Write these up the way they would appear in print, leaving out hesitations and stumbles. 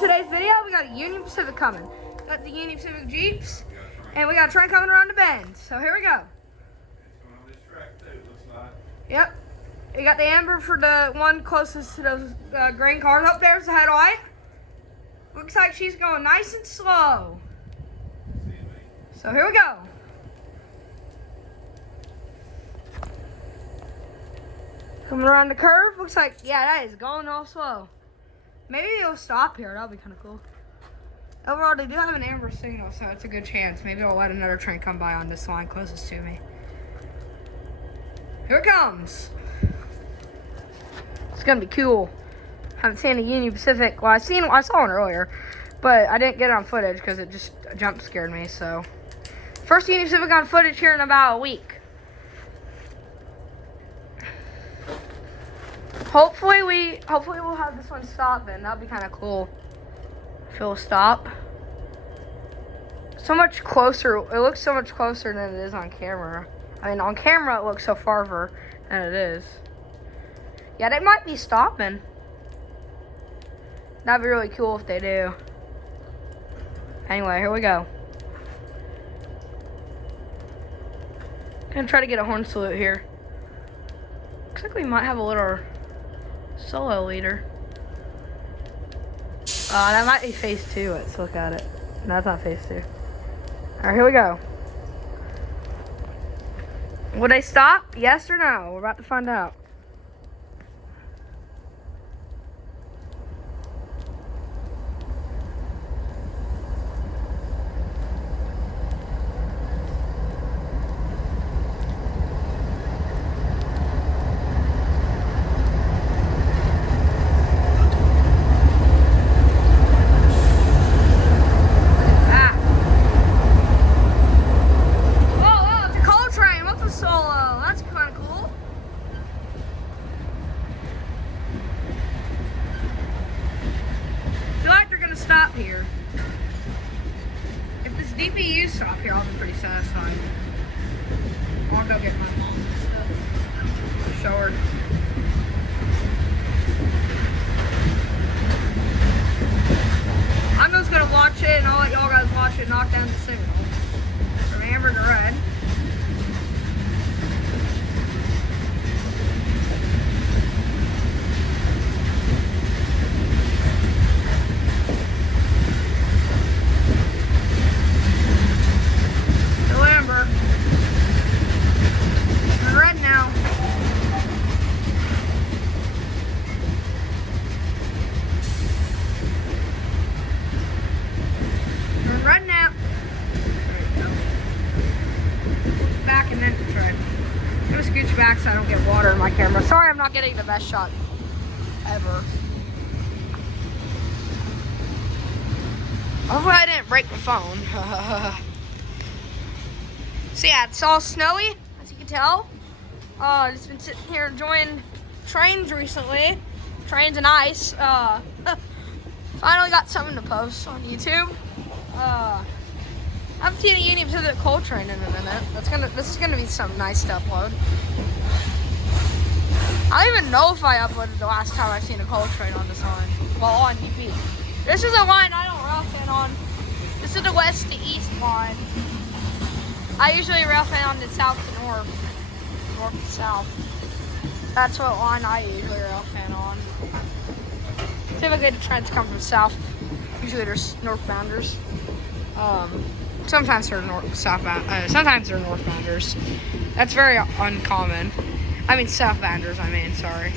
today's video. We got a Union Pacific coming. Got the Union Pacific Jeeps, and we got a train coming around the bend. So here we go. Yep. We got the amber for the one closest to those green cars. Oh, there's the headlight. Looks like she's going nice and slow. So here we go. Coming around the curve. Looks like, yeah, that is going all slow. Maybe it'll stop here. That'll be kind of cool. Overall, they do have an amber signal, so it's a good chance. Maybe I'll let another train come by on this line closest to me. Here it comes. It's gonna be cool. Haven't seen a Union Pacific. Well, I saw one earlier, but I didn't get it on footage because it just jump scared me. So, first Union Pacific on footage here in about a week. Hopefully we'll have this one stop, and that'll be kind of cool. If it'll stop. So much closer. It looks so much closer than it is on camera. I mean, on camera it looks so farther than it is. Yeah, they might be stopping. That'd be really cool if they do. Anyway, here we go. Gonna try to get a horn salute here. Looks like we might have a little solo leader. That might be phase 2. Let's look at it. No, that's not phase 2. Alright, here we go. Will they stop? Yes or no? We're about to find out. Stop here. If this DPU stop here, I'll be pretty satisfied. I'll go get my mom stuff. Show her. I'm just gonna watch it, and I'll let y'all guys watch it knock down the signal from amber to red. Scooch back so I don't get water in my camera. Sorry I'm not getting the best shot ever. Hopefully I didn't break the phone. So yeah, it's all snowy, as you can tell. Just been sitting here enjoying trains recently. Trains and ice. Finally got something to post on YouTube. I haven't seen a Union Pacific coal train in a minute. This is gonna be something nice to upload. I don't even know if I uploaded the last time I've seen a coal train on this line. Well, on DP. This is a line I don't rail fan on. This is the west to east line. I usually rail fan on the south to north. North to south. That's what line I usually rail fan on. Typically the trains come from south. Usually there's northbounders. Sometimes they're sometimes they're northbounders. That's very uncommon. I mean southbounders, sorry.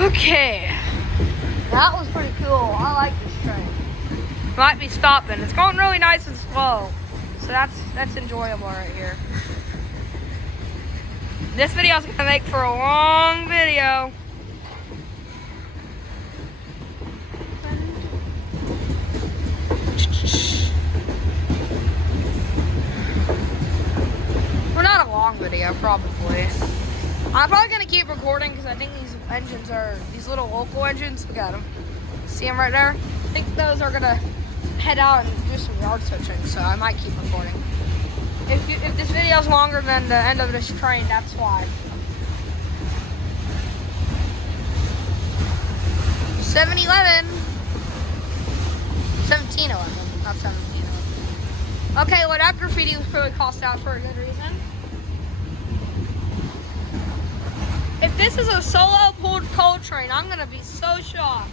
Okay. That was pretty cool. I like this train. Might be stopping. It's going really nice and slow. So that's enjoyable right here. This video is gonna make for a long video. We're not a long video, probably. I'm probably gonna keep recording because I think these engines are these little local engines. Look at them. See them right there? I think those are gonna head out and do some yard switching, so I might keep recording. If this video is longer than the end of this train, that's why. 7-Eleven. 17-11, not 17-11. Okay, well that graffiti was probably crossed out for a good reason. If this is a solo pulled coal train, I'm gonna be so shocked.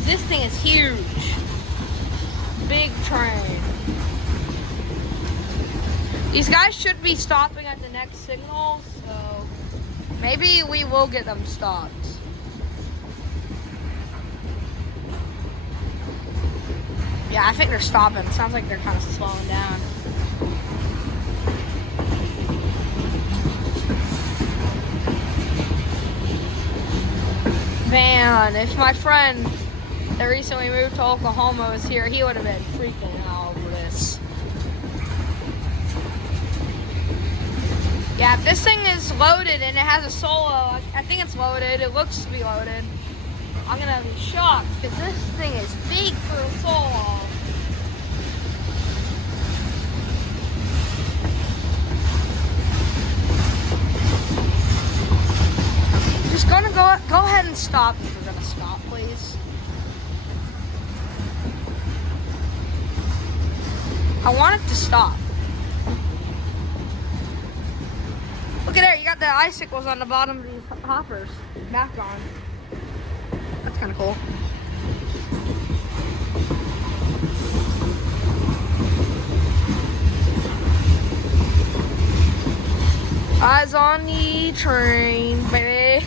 This thing is huge. Big train. These guys should be stopping at the next signal, so maybe we will get them stopped. Yeah, I think they're stopping. It sounds like they're kind of slowing down. Man, if my friend that recently moved to Oklahoma was here, he would have been freaking out over this. Yeah, if this thing is loaded and it has a solo, I think it's loaded, it looks to be loaded, I'm gonna be shocked because this thing is big for a solo. Just gonna go ahead and stop if we're gonna stop, please. I want it to stop. Look at there, you got the icicles on the bottom of these hoppers. Back on. That's kind of cool. Eyes on the train, baby.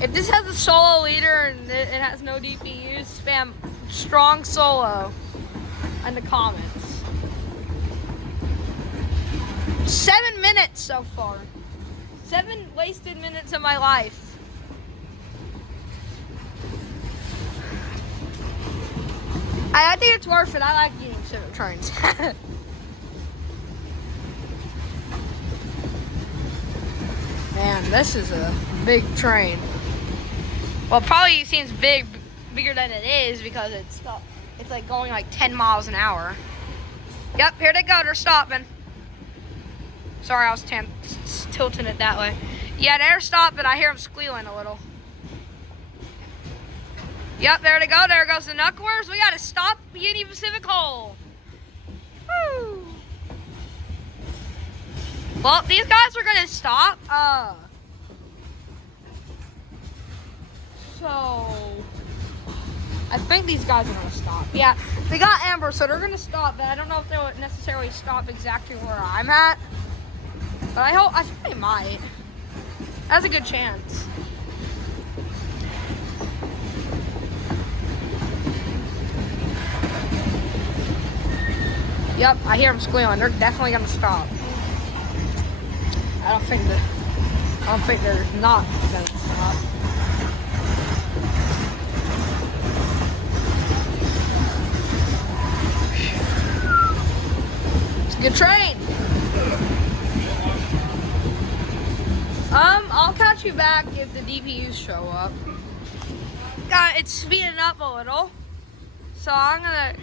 If this has a solo leader and it has no DPUs, spam strong solo in the comments. 7 minutes so far. 7 wasted minutes of my life. I think it's worth it. I like getting Civic trains. Man, this is a big train. Well, probably seems bigger than it is because it's like going like 10 miles an hour. Yep, here they go. They're stopping. Sorry, I was tilting it that way. Yeah, they're stopping. I hear them squealing a little. Yep, there they go. There goes the knucklers. We got to stop Union Pacific hole. Woo! Well, these guys are going to stop. So, I think these guys are going to stop. Yeah, they got Amber, so they're going to stop, but I don't know if they'll necessarily stop exactly where I'm at. But I think they might. That's a good chance. Yep, I hear them squealing. They're definitely going to stop. I don't think they're not going to stop. It's a good train. I'll catch you back if the DPUs show up. It's speeding up a little, so I'm gonna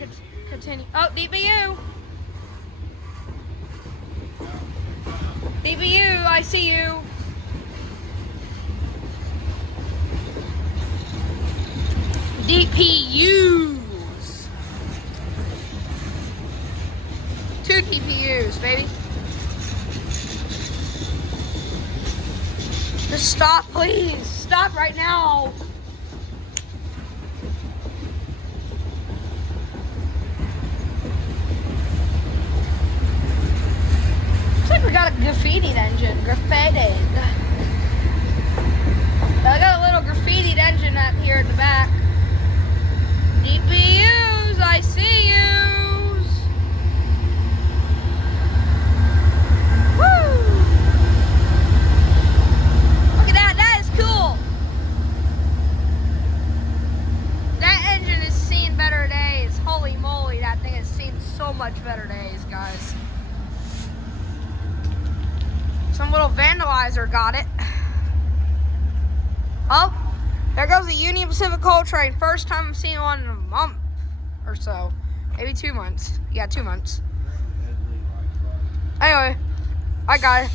continue. Oh, DPU! DPU, I see you. DPUs. 2 DPUs, baby. Just stop, please. Stop right now. Looks like we got a graffitied engine. Graffitied. I got a little graffitied engine up here at the back. DPUs, I see yous. Woo! Look at that. That is cool. That engine is seeing better days. Holy moly, that thing has seen little vandalizer got it. Oh, there goes the Union Pacific coal train. First time I've seen one in a month or so. Maybe 2 months. Yeah, 2 months. Anyway, I got it.